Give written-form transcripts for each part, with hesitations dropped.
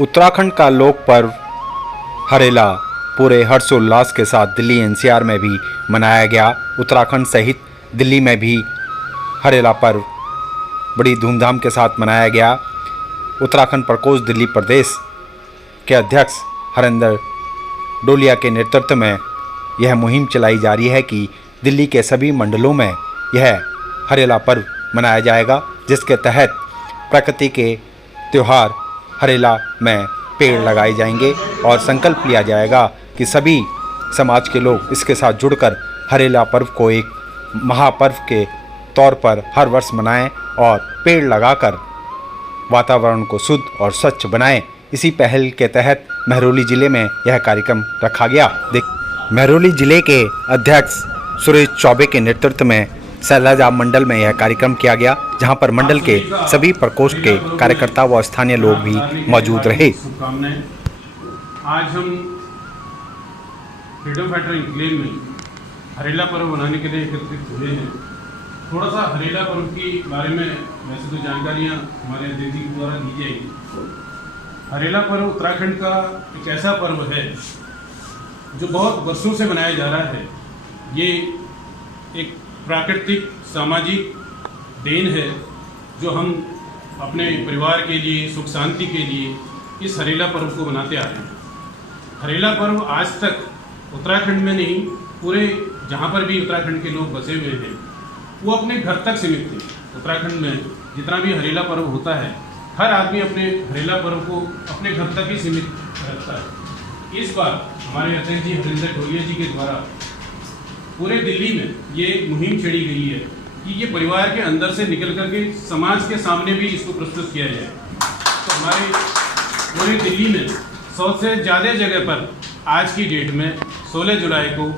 उत्तराखंड का लोक पर्व हरेला पूरे हर्षोल्लास के साथ दिल्ली एनसीआर में भी मनाया गया। उत्तराखंड सहित दिल्ली में भी हरेला पर्व बड़ी धूमधाम के साथ मनाया गया। उत्तराखंड प्रकोष्ठ दिल्ली प्रदेश के अध्यक्ष हरेंद्र डोलिया के नेतृत्व में यह मुहिम चलाई जा रही है कि दिल्ली के सभी मंडलों में यह हरेला पर्व मनाया जाएगा, जिसके तहत प्रकृति के त्यौहार हरेला में पेड़ लगाए जाएंगे और संकल्प लिया जाएगा कि सभी समाज के लोग इसके साथ जुड़कर हरेला पर्व को एक महापर्व के तौर पर हर वर्ष मनाएं और पेड़ लगाकर वातावरण को शुद्ध और स्वच्छ बनाएं। इसी पहल के तहत महरौली जिले में यह कार्यक्रम रखा गया। महरौली जिले के अध्यक्ष सुरेश चौबे के नेतृत्व में सैलाजाब मंडल में यह कार्यक्रम किया गया, जहां पर मंडल के सभी प्रकोष्ठ के कार्यकर्ता व स्थानीय लोग भी मौजूद रहे। आज हम फ्रीडम फाइटर इंक्लेव में हरेला पर्व मनाने के लिए एकत्रित हुए हैं। थोड़ा सा हरेला पर्व के बारे में वैसे तो जानकारियाँ हमारे अतिथि के द्वारा दी जाएगी। हरेला पर्व उत्तराखंड का एक ऐसा पर्व है जो बहुत वर्षों से मनाया जा रहा है। ये एक प्राकृतिक सामाजिक देन है जो हम अपने परिवार के लिए, सुख शांति के लिए इस हरेला पर्व को मनाते आ रहे हैं। हरेला पर्व आज तक उत्तराखंड में नहीं, पूरे जहाँ पर भी उत्तराखंड के लोग बसे हुए हैं वो अपने घर तक सीमित थे। उत्तराखंड में जितना भी हरेला पर्व होता है, हर आदमी अपने हरेला पर्व को अपने घर तक ही सीमित रखता है। इस बार हमारे अध्यक्ष जी हरेंद्र डोलिया जी के द्वारा पूरे दिल्ली में ये मुहिम छेड़ी गई है कि ये परिवार के अंदर से निकल करके समाज के सामने भी इसको प्रस्तुत किया जाए। तो हमारे पूरे दिल्ली में 100 से ज़्यादा जगह पर आज की डेट में 16 जुलाई को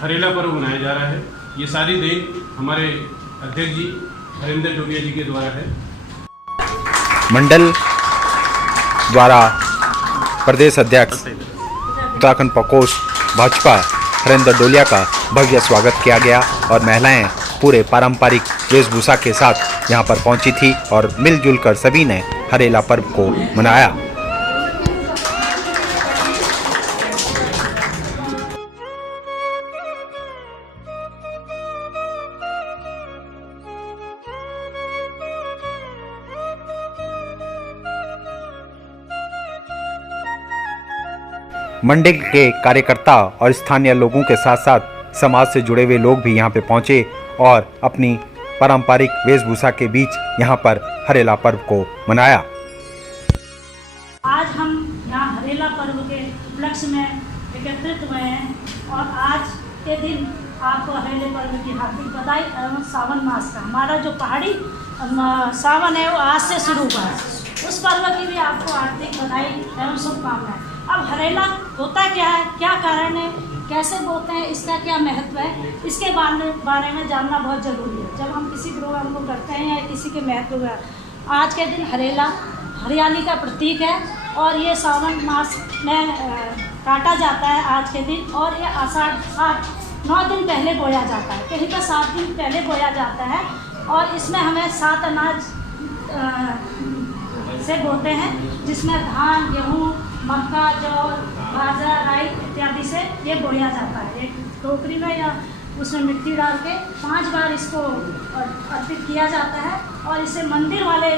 हरेला पर्व मनाया जा रहा है। ये सारी देन हमारे अध्यक्ष जी हरेंद्र डोलिया जी के द्वारा है। मंडल द्वारा प्रदेश अध्यक्ष उत्तराखंड प्रकोष्ठ भाजपा हरेंद्र डोलिया का भव्य स्वागत किया गया और महिलाएं पूरे पारंपरिक वेशभूषा के साथ यहां पर पहुंची थी और मिलजुल कर सभी ने हरेला पर्व को मनाया। मंडल के कार्यकर्ता और स्थानीय लोगों के साथ साथ समाज से जुड़े हुए लोग भी यहाँ पे पहुँचे और अपनी पारंपरिक वेशभूषा के बीच यहाँ पर हरेला पर्व को मनाया। आज हम यहाँ हरेला पर्व के उपलक्ष्य में एकत्रित हुए हैं और आज के दिन आपको हरेले पर्व की हार्दिक बधाई एवं सावन मास का हमारा जो पहाड़ी सावन है वो आज से शुरू हुआ है, उस पर्व की भी आपको हार्दिक बधाई एवं शुभकामनाएं। अब हरेला होता क्या है, क्या कारण है, कैसे बोलते हैं, इसका क्या महत्व है, इसके बारे में जानना बहुत ज़रूरी है जब हम किसी प्रोग्राम को करते हैं या किसी के महत्व का। आज के दिन हरेला हरियाली का प्रतीक है और ये सावन मास में काटा जाता है आज के दिन, और ये आषाढ़ 9 दिन पहले बोया जाता है, कहीं का 7 दिन पहले बोया जाता है और इसमें हमें 7 अनाज से बोते हैं, जिसमें धान, गेहूँ, मक्का, जौ, बाजरा, राई इत्यादि से ये बोया जाता है। एक टोकरी में या उसमें मिट्टी डाल के 5 बार इसको अर्पित किया जाता है और इसे मंदिर वाले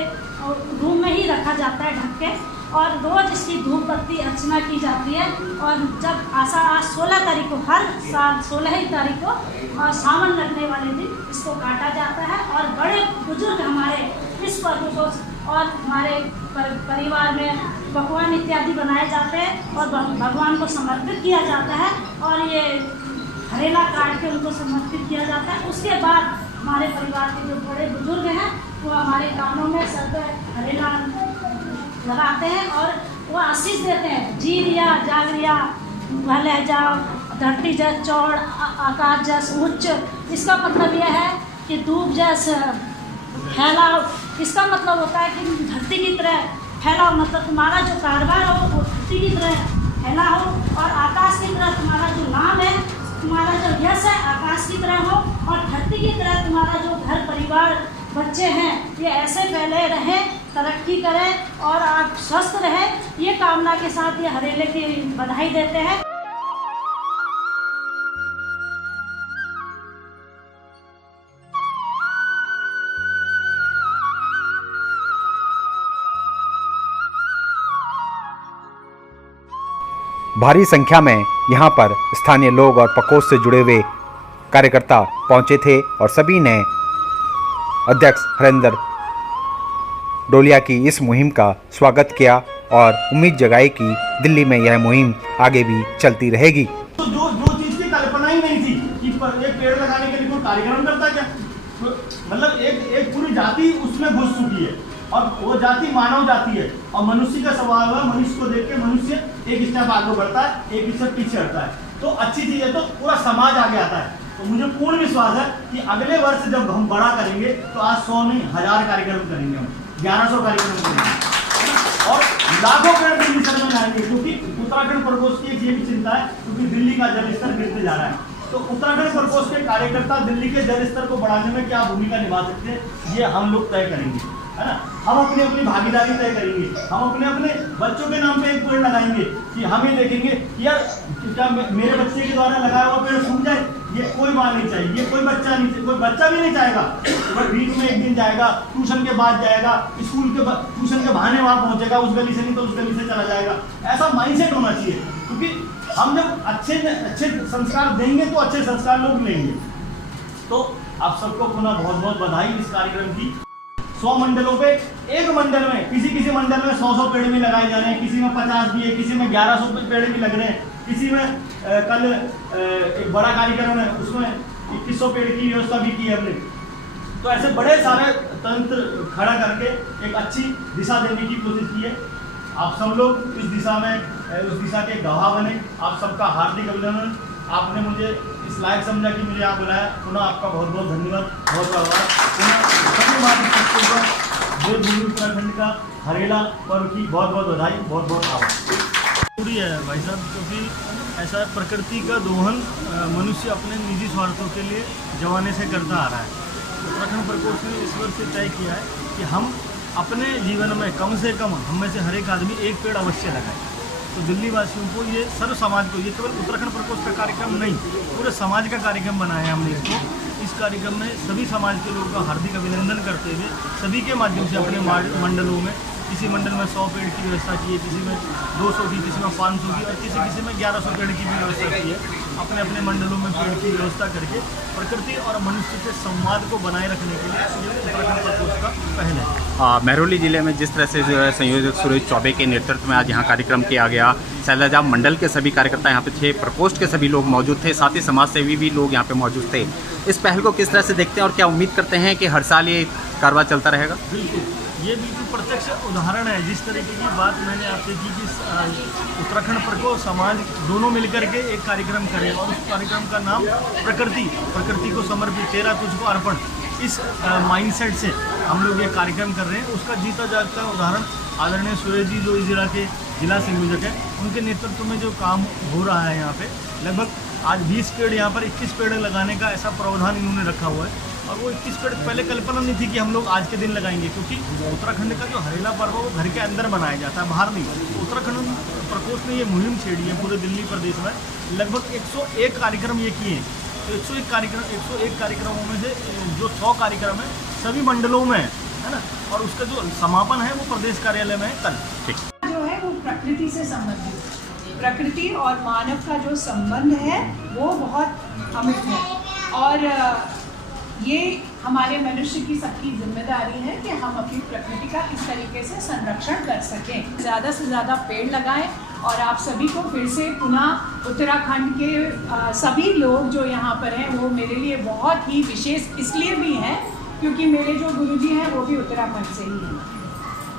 रूम में ही रखा जाता है ढक के, और रोज़ इसकी धूप बत्ती अर्चना की जाती है। और जब आषाढ़ 16 तारीख को, हर साल 16 ही तारीख को और सावन लगने वाले दिन इसको काटा जाता है और बड़े बुजुर्ग हमारे इस पर्व को और हमारे परिवार में पकवान इत्यादि बनाए जाते हैं और भगवान को समर्पित किया जाता है और ये हरेला काट के उनको समर्पित किया जाता है। उसके बाद हमारे परिवार के जो बड़े बुजुर्ग हैं वो हमारे कानों में सर पे हरेला लगाते हैं और वो आशीष देते हैं, जी रिया जाग रिया भले जाओ, धरती जस चौड़ आकाश जस उच्च। इसका मतलब यह है कि धूप जस फैलाओ। इसका मतलब होता है कि धरती की तरह फैलाओ, मतलब तुम्हारा जो कारोबार हो वो धरती की तरह फैला हो, और आकाश की तरह तुम्हारा जो नाम है, तुम्हारा जो यश है आकाश की तरह हो, और धरती की तरह तुम्हारा जो घर परिवार बच्चे हैं ये ऐसे फैले रहें तरक्की करें और आप स्वस्थ रहें, ये कामना के साथ ये हरेले की बधाई देते हैं। भारी संख्या में यहाँ पर स्थानीय लोग और प्रकोष्ठ से जुड़े हुए कार्यकर्ता पहुँचे थे और सभी ने अध्यक्ष हरेंद्र डोलिया की इस मुहिम का स्वागत किया और उम्मीद जगाई कि दिल्ली में यह मुहिम आगे भी चलती रहेगी। तो जो चीज की कल्पना ही नहीं थी कि एक पेड़ लगाने के लिए कोई कार्यक्रम करता क्या, मतलब एक पूरी जाति उसमें घुस चुकी है और वो जाति मानव जाति है और मनुष्य का स्वभाव है, मनुष्य को देख के मनुष्य एक स्टेप आगे बढ़ता है, एक स्टेप पीछे हटता है। तो अच्छी चीज है तो पूरा समाज आगे आता है। तो मुझे पूर्ण विश्वास है कि अगले वर्ष जब हम बड़ा करेंगे तो आज 100 नहीं 1000 कार्यक्रम करेंगे, हम 1100 कार्यक्रम करेंगे और लाखों पेड़ दिल्ली शहर में लाएंगे, क्योंकि उत्तराखंड प्रकोष्ठ की ये भी चिंता है क्योंकि दिल्ली का जल स्तर गिरते जा रहा है। तो उत्तराखंड प्रकोष्ठ के कार्यकर्ता दिल्ली के जल स्तर को बढ़ाने में क्या भूमिका निभा सकते हैं, ये हम लोग तय करेंगे, है ना। हम अपनी अपनी भागीदारी तय करेंगे, हम अपने अपने बच्चों के नाम पे एक पेड़ लगाएंगे कि हम ये देखेंगे कि यार क्या मेरे बच्चे के द्वारा लगाया हुआ पेड़ सूख जाए, ये कोई माँ नहीं चाहिए, ये कोई बच्चा भी नहीं चाहेगा। वह वीक में एक दिन जाएगा, ट्यूशन के बाद जाएगा, स्कूल के ट्यूशन के बहाने वहाँ पहुँचेगा, उस गली से नहीं तो उस गली से चला जाएगा। ऐसा माइंडसेट होना चाहिए, क्योंकि हम जब अच्छे संस्कार देंगे तो अच्छे संस्कार लोग लेंगे। तो आप सबको पुनः बहुत बहुत बधाई इस कार्यक्रम की। 100 मंडलों पे एक मंडल में किसी मंडल में 100 पेड़ भी लगाए जा रहे हैं, किसी में 50 भी है, किसी में 1100 पेड़ भी लग रहे हैं, किसी में कल एक बड़ा कार्यक्रम है उसमें 2100 पेड़ की व्यवस्था भी की है हमने। तो ऐसे बड़े सारे तंत्र खड़ा करके एक अच्छी दिशा देने की कोशिश की है। आप सब लोग उस दिशा के गवाह बने। आप सबका हार्दिक अभिनंदन। आपने मुझे इस लायक समझा कि मुझे यहाँ बुलाया। पुनः आपका बहुत बहुत धन्यवाद, बहुत आभार। पुनः देवभूमि उत्तराखंड का हरेला पर्व की बहुत बहुत बधाई, बहुत बहुत आभार। जरूरी है भाई साहब, क्योंकि ऐसा प्रकृति का दोहन मनुष्य अपने निजी स्वार्थों के लिए जमाने से करता आ रहा है। उत्तराखंड प्रकोष्ठ ने इस वर्ष से तय किया है कि हम अपने जीवन में कम से कम हम में से हर एक आदमी एक पेड़ अवश्य लगाए। तो दिल्ली वासियों को ये सर्व समाज को, ये केवल उत्तराखंड प्रकोष्ठ का कार्यक्रम नहीं, पूरे समाज का कार्यक्रम बनाया है हमने इसको। इस कार्यक्रम में सभी समाज के लोगों का हार्दिक अभिनंदन करते हुए सभी के माध्यम से अपने मंडलों में, किसी मंडल में 100 पेड़ की व्यवस्था की है, किसी में 200 की, किसी में 500 की और किसी में 1100 पेड़ की भी व्यवस्था की है। अपने अपने मंडलों में पेड़ की व्यवस्था करके प्रकृति और मनुष्य के संवाद को बनाए रखने के लिए ये उत्तराखंड प्रकोष्ठ का पहल है। महरौली जिले में जिस तरह से जो है संयोजक सुरेश चौबे के नेतृत्व में आज यहाँ कार्यक्रम किया गया, सैलाजाब मंडल के सभी कार्यकर्ता यहाँ पे थे, प्रकोष्ठ के सभी लोग मौजूद थे, साथ ही समाज सेवी भी लोग यहाँ पे मौजूद थे। इस पहल को किस तरह से देखते हैं और क्या उम्मीद करते हैं कि हर साल ये कारवां चलता रहेगा? बिल्कुल, ये बिल्कुल प्रत्यक्ष उदाहरण है। जिस तरीके की बात मैंने आपसे की कि उत्तराखंड प्रकोष्ठ समाज दोनों मिलकर के एक कार्यक्रम करें और उस कार्यक्रम का नाम प्रकृति को समर्पित, तेरा तुझको अर्पण, इस माइंडसेट से हम लोग ये कार्यक्रम कर रहे हैं। उसका जीता जागता उदाहरण आदरणीय सुरेश जी जो इस जिला के जिला संयोजक हैं, उनके नेतृत्व में जो काम हो रहा है यहाँ पे, लगभग आज 20 पेड़ यहाँ पर 21 पेड़ लगाने का ऐसा प्रावधान इन्होंने रखा हुआ है। और वो 21 पेड़ पहले कल्पना नहीं थी कि हम लोग आज के दिन लगाएंगे, क्योंकि उत्तराखंड का जो हरेला पर्व है वो घर के अंदर मनाया जाता है, बाहर नहीं। तो उत्तराखंड प्रकोष्ठ ने ये मुहिम छेड़ी है पूरे दिल्ली प्रदेश में। लगभग 101 कार्यक्रम ये किए हैं। तो 101 कार्यक्रमों में से जो 100 कार्यक्रम है सभी मंडलों में है ना, और उसका जो समापन है वो प्रदेश कार्यालय में है कल। ठीक जो है वो प्रकृति से संबंधित, प्रकृति और मानव का जो संबंध है वो बहुत अमिट है और ये हमारे मनुष्य की सबकी जिम्मेदारी है कि हम अपनी प्रकृति का इस तरीके से संरक्षण कर सकें। ज़्यादा से ज़्यादा पेड़ लगाएं और आप सभी को फिर से पुनः उत्तराखंड के सभी लोग जो यहाँ पर हैं वो मेरे लिए बहुत ही विशेष इसलिए भी हैं क्योंकि मेरे जो गुरुजी हैं वो भी उत्तराखंड से ही हैं।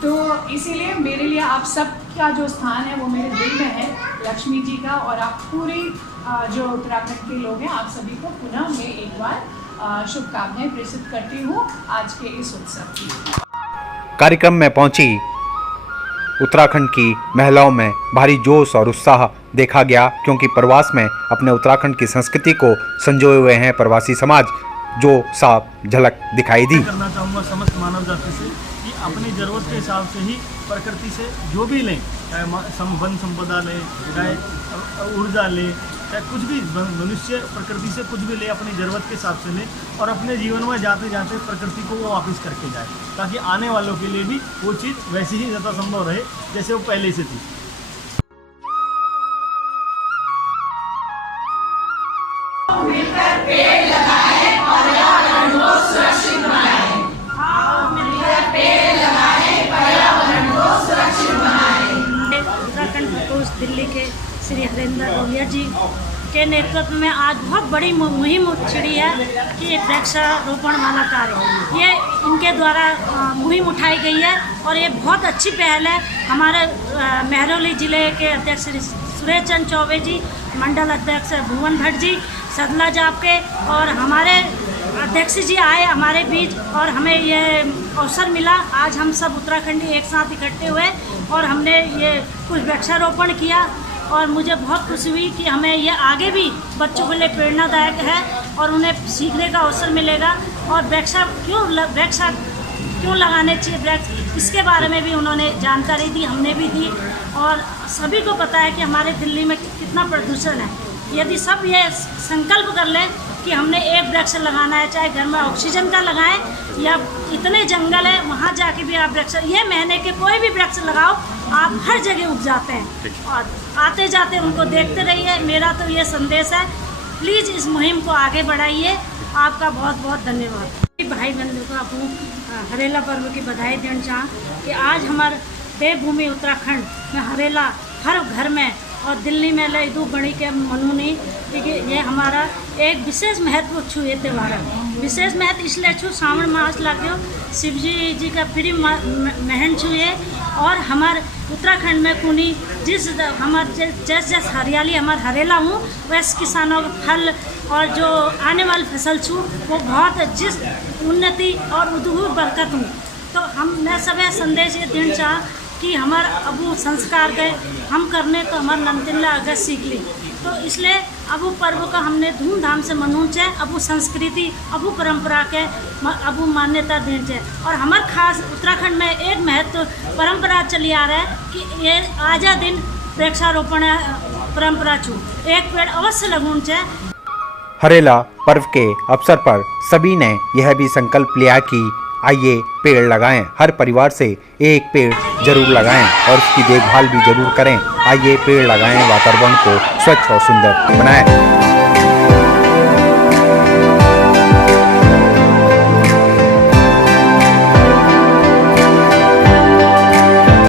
तो इसीलिए मेरे लिए आप सब का जो स्थान है वो मेरे दिल में है, लक्ष्मी जी का, और आप पूरी जो उत्तराखंड के लोग हैं आप सभी को पुनः मैं एक बार शुभकामनाएं प्रेषित करती हूँ आज के इस उत्सव की। कार्यक्रम में पहुंची उत्तराखंड की महिलाओं में भारी जोश और उत्साह देखा गया, क्योंकि प्रवास में अपने उत्तराखंड की संस्कृति को संजोए हुए हैं प्रवासी समाज, जो साफ झलक दिखाई दी। करना चाहूँगा समस्त मानव जाति से कि अपनी ज़रूरत के हिसाब से ही प्रकृति से जो भी लें, चाहे वन संपदा लें, चाहे ऊर्जा लें, चाहे कुछ भी, मनुष्य प्रकृति से कुछ भी ले, अपनी ज़रूरत के हिसाब से ले और अपने जीवन में जाते जाते प्रकृति को वो वापस करके जाए, ताकि आने वालों के लिए भी वो चीज़ वैसी ही ज़्यादा संभव रहे जैसे वो पहले से थी। उत्तराखंड प्रकोष्ठ दिल्ली के श्री हरेंद्र डोलिया जी के नेतृत्व में आज बहुत बड़ी मुहिम छिड़ी है कि वृक्षारोपण वाला कार्य ये इनके द्वारा मुहिम उठाई गई है और ये बहुत अच्छी पहल है। हमारे महरौली ज़िले के अध्यक्ष श्री सुरेश चंद्र चौबे जी, मंडल अध्यक्ष भुवन भट्ट जी, सदला जापके और हमारे अध्यक्ष जी आए हमारे बीच और हमें ये अवसर मिला। आज हम सब उत्तराखंडी एक साथ इकट्ठे हुए और हमने ये कुछ वृक्षारोपण किया और मुझे बहुत खुशी हुई कि हमें ये आगे भी बच्चों के लिए प्रेरणादायक है और उन्हें सीखने का अवसर मिलेगा। और वृक्ष क्यों लगाने चाहिए, वृक्ष इसके बारे में भी उन्होंने जानकारी दी, हमने भी दी। और सभी को पता है कि हमारे दिल्ली में कितना प्रदूषण है। यदि सब ये संकल्प कर लें कि हमने एक वृक्ष लगाना है, चाहे घर में ऑक्सीजन का लगाएं या इतने जंगल है वहाँ जाके भी आप वृक्ष, ये महीने के कोई भी वृक्ष लगाओ, आप हर जगह उग जाते हैं और आते जाते उनको देखते रहिए। मेरा तो ये संदेश है, प्लीज़ इस मुहिम को आगे बढ़ाइए। आपका बहुत बहुत धन्यवाद। भाई बंधु को आपको हरेला पर्व की बधाई देना चाह कि आज हमारे देवभूमि उत्तराखंड में हरेला हर घर में और दिल्ली में लईदू बड़ी के मनूनी, क्योंकि ये हमारा एक विशेष महत्व छू ये त्यौहार है। विशेष महत्व इसलिए छू श्रावण मास लाग्यो शिव जी का प्रिय महन छू ये। और हमारे उत्तराखंड में कुनी जिस हमारे जैसे हरियाली हमारे हरेला हूँ वैसे किसानों का फल और जो आने वाली फसल छू वो बहुत जिस उन्नति और उद्योग बरकत हूँ। तो हमने सब संदेश ये देना चाह कि हमारे अबू संस्कार गए हम करने तो हमारे नमतिल्ला अगर सीख ली। तो इसलिए अबू पर्व का हमने धूमधाम से मनाना चाहे, अबू संस्कृति अबू परंपरा के अबू मान्यता देना चाहे। और हमारे खास उत्तराखंड में एक महत्व परंपरा चली आ रहा है कि ये आजा दिन वृक्षारोपण परंपरा छू, एक पेड़ अवश्य लगाना चाहे। हरेला पर्व के अवसर पर सभी ने यह भी संकल्प लिया कि आइए पेड़ लगाएं, हर परिवार से एक पेड़ जरूर लगाएं और उसकी देखभाल भी जरूर करें। आइए पेड़ लगाएं, वातावरण को स्वच्छ और सुंदर बनाएं।